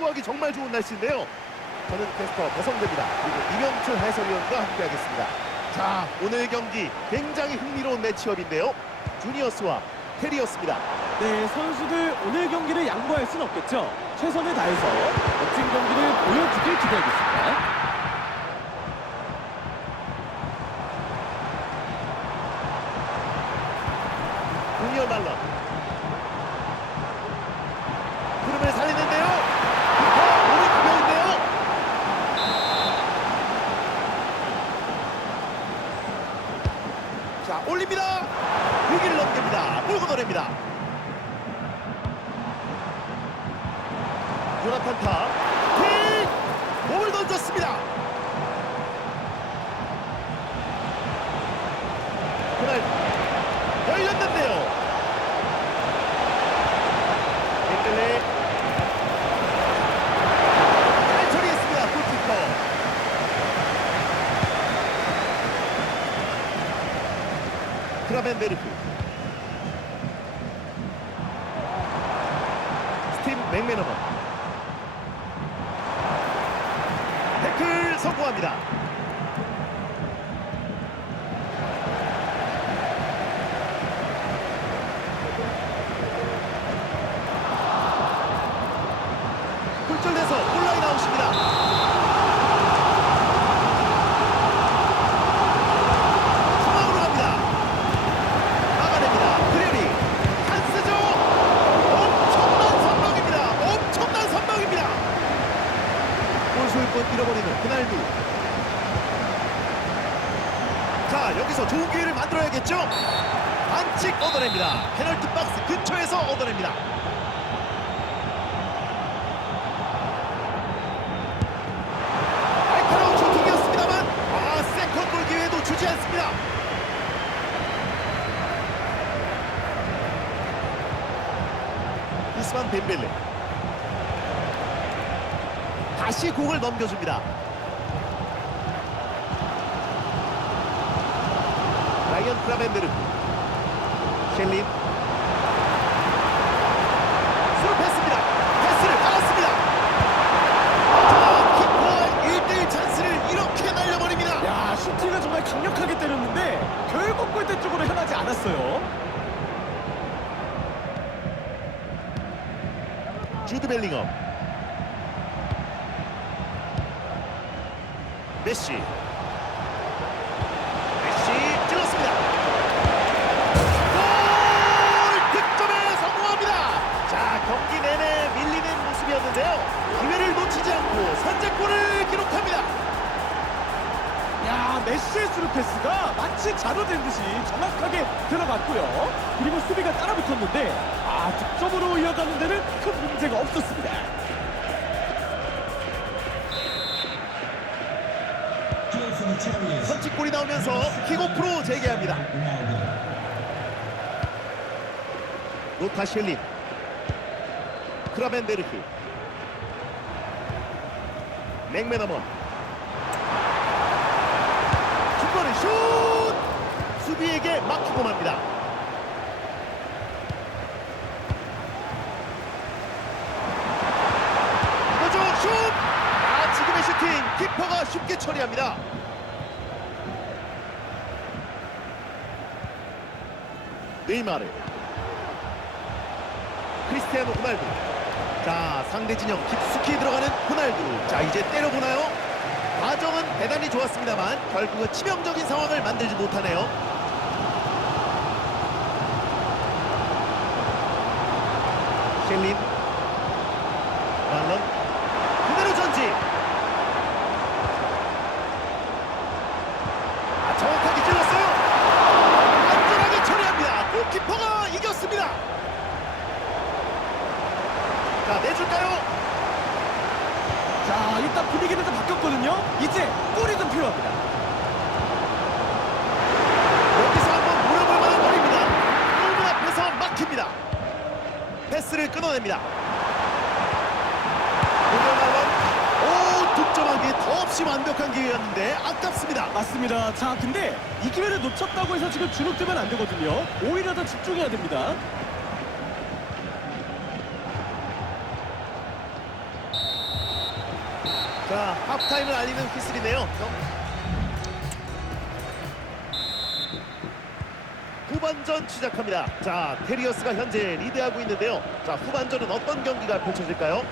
축구하기 정말 좋은 날씨인데요. 저는 캐스터 배성재입니다. 그리고 이명철 해설위원과 함께하겠습니다. 자, 오늘 경기 굉장히 흥미로운 매치업인데요. 주니어스와 테리어스입니다. 네, 선수들 오늘 경기를 양보할 수는 없겠죠. 최선을 다해서 멋진 경기를 보여주길 기대하겠습니다. 주니어 말런. 흐름을 살리는데요. 어, 몸이 가벼운데요. 자, 올립니다. 여기를 넘깁니다. 몰고 노립니다. 요나탄 타. 킥! 몸을 던졌습니다. 그날 열렸는데요. 댓글에 잘 처리했습니다. 골키퍼. 크라벤베르크. 맥메너먼. 태클 성공합니다. 굴절돼서 골라인 아웃입니다. 중앙으로 갑니다. 막아냅니다. 그레리 한스죠. 엄청난 선방입니다. 엄청난 선방입니다. 잃어버리는 그날도. 자 여기서 좋은 기회를 만들어야겠죠. 반칙 얻어냅니다. 페널티 박스 근처에서 얻어냅니다. 날카로운 슈팅이었습니다만 아 세컨볼 기회도 주지 않습니다. 우스만 벤벨레 다시 공을 넘겨줍니다. 라이언 크라벤베르크 셸린 스루 패스가 마치 자로된 듯이 정확하게 들어갔고요. 그리고 수비가 따라붙었는데 아, 득점으로 이어가는 데는 큰 문제가 없었습니다. 선취골이 나오면서 킥오프로 재개합니다 로타 셸린 크라벤베르크 맥메너먼 중거리 슛 막히고 맙니다. 이거죠 슛 아 지금의 슈팅 키퍼가 쉽게 처리합니다. 네이마르. 크리스티아노 호날두. 자 상대 진영 깊숙이 들어가는 호날두. 자 이제 때려보나요? 과정은 대단히 좋았습니다만 결국은 치명적인 상황을 만들지 못하네요 শ্রেণির 패스를 끊어냅니다. 득점하기 더없이 완벽한 기회였는데 아깝습니다. 맞습니다. 자, 근데 이 기회를 놓쳤다고 해서 지금 주눅들면 안 되거든요. 오히려 더 집중해야 됩니다. 자, 하프타임을 알리는 휘슬이네요. 후반전 시작합니다. 자, 테리어스가 현재 리드하고 있는데요. 자, 후반전은 어떤 경기가 펼쳐질까요?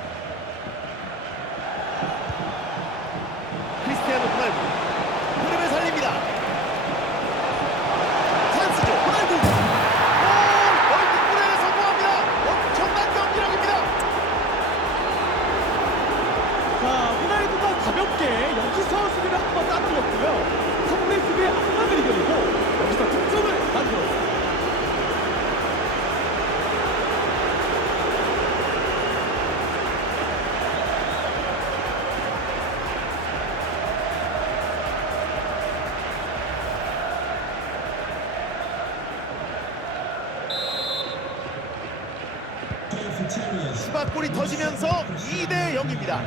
추가골이 터지면서 2대 0입니다.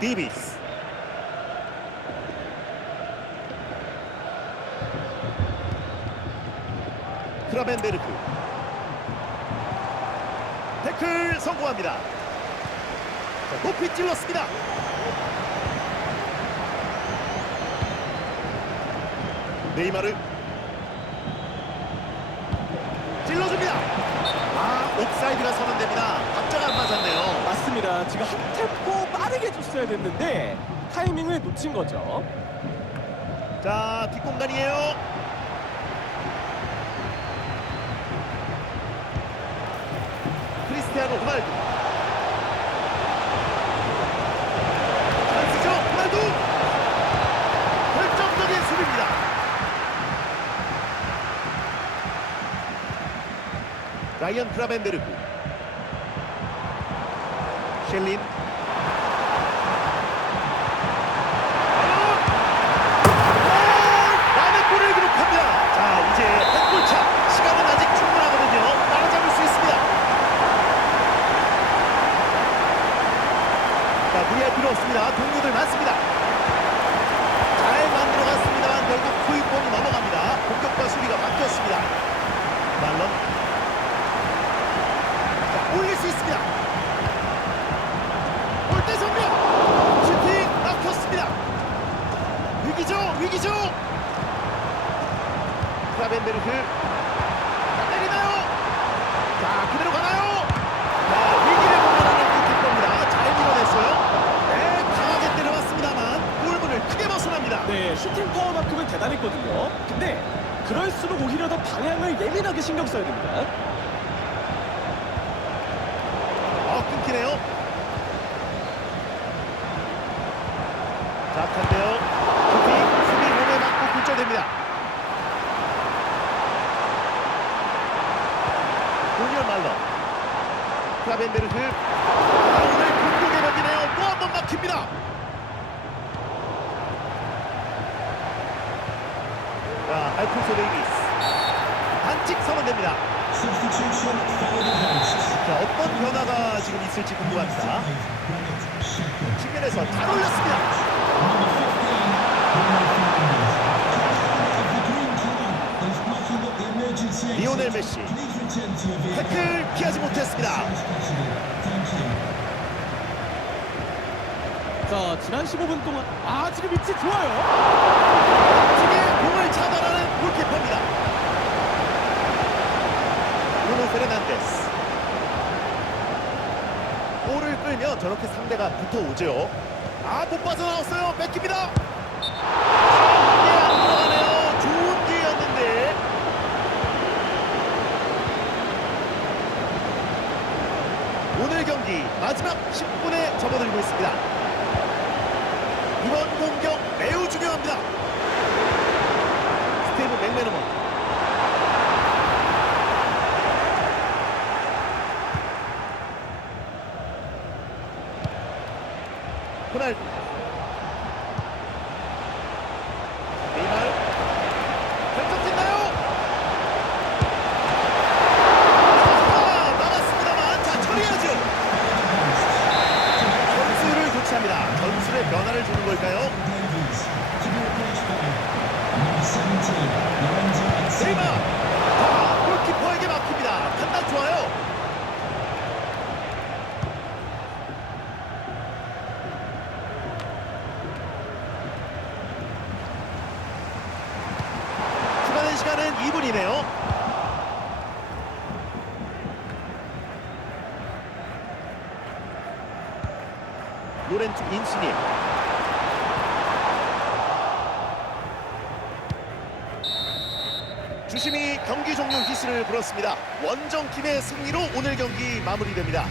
디비스. 크라벤베르크. 태클 성공합니다. 자, 높이 찔렀습니다. 네이마르 찔러줍니다. 아, 옵사이드가 선언됩니다. 박자가 안 맞았네요. 맞습니다. 지금 한 템포 빠르게 줬어야 됐는데 타이밍을 놓친 거죠. 자, 뒷공간이에요. 크리스티아노 호날두. 찬스죠, 호날두. 결정적인 수비입니다. 라이언 크라벤베르크. 셸린. 많은 골을 기록합니다. 자, 이제 한 골 차. 시간은 아직 충분하거든요. 따라잡을 수 있습니다. 자, 무리할 필요 없습니다. 동료들 많습니다. 잘 만들어갔습니다만 결국 후위권이 넘어갑니다. 공격과 수비가 바뀌었습니다. 말런. 자, 올릴 수 있습니다. 골대 정면. 슈팅 막혔습니다. 위기죠, 위기죠. 크라벤베르크 자, 때리나요? 자 그대로 가나요? 자 위기를 모면하는 골키퍼입니다 잘 밀어냈어요 네 강하게 때려봤습니다만 골문을 크게 벗어납니다 네, 슈팅 파워만큼은 대단했거든요. 근데 그럴수록 오히려 더 방향을 예민하게 신경 써야 됩니다. 어 끊기네요 자 슈팅 수비 몸에 맞고 굴절됩니다 도니얼 말러 크라벤베르크 아, 오늘 공격의 벽이네요. 또 한 번 막힙니다. 자 알fon소 데이비스. 반칙 선언됩니다. 자 어떤 변화가 지금 있을지 궁금합니다. 측면에서 잘 올렸습니다. 리오넬 메시 태클 피하지 못했습니다. 자, 지난 15분 동안 아, 지금 위치 좋아요. 측에 공을 차단하는 골키퍼입니다. 브루노 페르난데스. 볼을 끌면 저렇게 상대가 붙어오죠. 아 못 빠져나왔어요. 뺏깁니다 이게 안 들어가네요 좋은 기회였는데 오늘 경기 마지막 10분에 접어들고 있습니다 이번 공격 매우 중요합니다 스티브 맥메너먼 호날두 네이마르 결정 짓나요? 아, 막았습니다만 자 처리하죠 전술을 교체합니다 전술에 변화를 주는 걸까요? 네이마 자 골키퍼에게 막힙니다 판단 좋아요 충분이네요. 로렌투 인시니 주심이 경기 종료 휘슬을 불었습니다. 원정팀의 승리로 오늘 경기 마무리됩니다.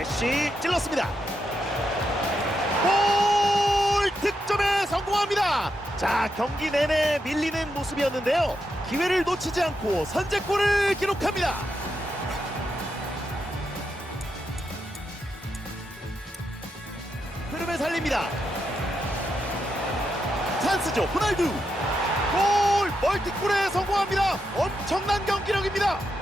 메시 찔렀습니다. 골 득점에 성공합니다. 자 경기 내내 밀리는 모습이었는데요. 기회를 놓치지 않고 선제골을 기록합니다. 흐름을 살립니다. 찬스죠. 호날두. 골 멀티골에 성공합니다. 엄청난 경기력입니다.